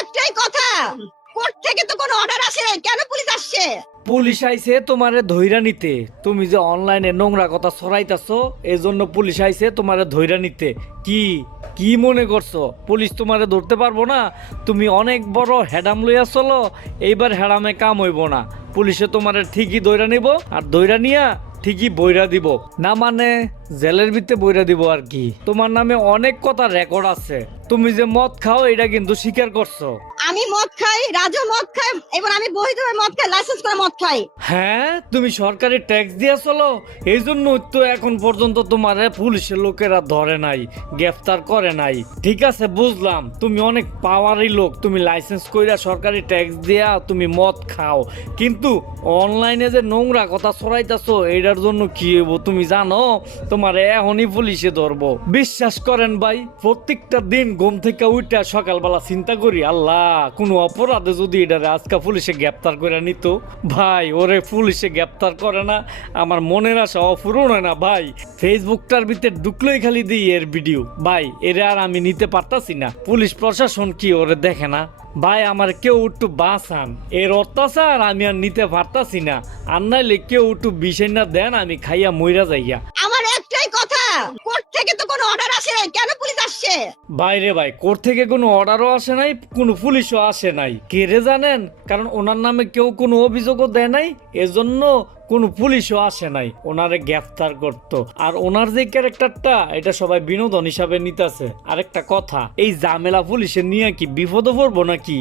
একটাই কথা, কোর্ট থেকে তো কোনো অর্ডার আসে নাই, কেন পুলিশ আসছে? পুলিশ আইছে তোমারে ধইরা নিতে। তুমি যে অনলাইনে নোংরা কথা ছড়াইতাছো এজন্য পুলিশ আইছে তোমারে ধইরা নিতে। কি কি মনে করছো পুলিশ তোমারে ধরতে পারবো না? তুমি অনেক বড় হেডাম লইয়া চলো, এইবার হেডামে কাম হইব না। পুলিশে তোমারে ঠিকই ধইরা নিব, আর ধইরা নিয়া ঠিকই বইরা দিব। না মানে জেলের ভিতরে বইরা দিব আর কি। তোমার নামে অনেক কথা রেকর্ড আছে। তুমি যে মদ খাও এটা কিন্তু স্বীকার করছো। আমি মদ খাই, রাজু মদ খায়, এবার আমি বৈধভাবে মদ খাই, লাইসেন্স করে মদ খাই। হ্যাঁ, তুমি সরকারি ট্যাক্স দিয়া চলো, এই জন্য তো এখন পর্যন্ত তোমারে পুলিশের লোকেরা ধরে নাই, গ্রেফতার করে নাই। ঠিক আছে, বুঝলাম তুমি অনেক পাওয়ারি লোক, তুমি লাইসেন্স কইরা সরকারি ট্যাক্স দিয়া তুমি মদ খাও, কিন্তু অনলাইনে যে নোংরা কথা ছড়াইতাছো এটার জন্য কি হইব তুমি জানো? তোমারে এখনই পুলিশে ধরবো। বিশ্বাস করেন ভাই, প্রত্যেকটা দিন ঘুম থেকে উঠা সকালবেলা চিন্তা করি, আল্লাহ কোনো অপরাধে যদি এটারে আজকে পুলিশে গ্রেফতার করে নিত। ভাই ওরে পুলিশে গ্রেফতার করে না, আমার মনের আশা অপূরণ হয় না ভাই। ফেসবুকটার ভিতরে ঢুকলেই খালি দিই এর ভিডিও। ভাই এরা আর আমি নিতে পারতাছি না। পুলিশ প্রশাসন কি ওরে দেখে না? ভাই আমার কেউ একটু বাঁচান, এর অত্যাচার আমি আর নিতে পারতাছি না। আর নাইলে কেউ একটু বিষয় না দেন, আমি খাইয়া মইরা যাইয়া। আমার একটাই কথা, কোর্ট থেকে তো কোনো অর্ডার আসে নাই, কেন পুলিশ আসছে? বাইরে ভাই, কোর্ট থেকে কোনো অর্ডারও আসে নাই, কোনো পুলিশও আসে নাই। কে রে জানেন? কারণ ওনার নামে কেউ কোনো অভিযোগও দেয় নাই, এজন্য কোনো পুলিশও আসে নাই ওনারে গ্রেফতার করতো। আর ওনার যে ক্যারেক্টারটা, এটা সবাই বিনোদন হিসাবে নিতেছে। আরেকটা কথা, এই ঝামেলা পুলিশের নিয়ে কি বিপদে পড়বো নাকি?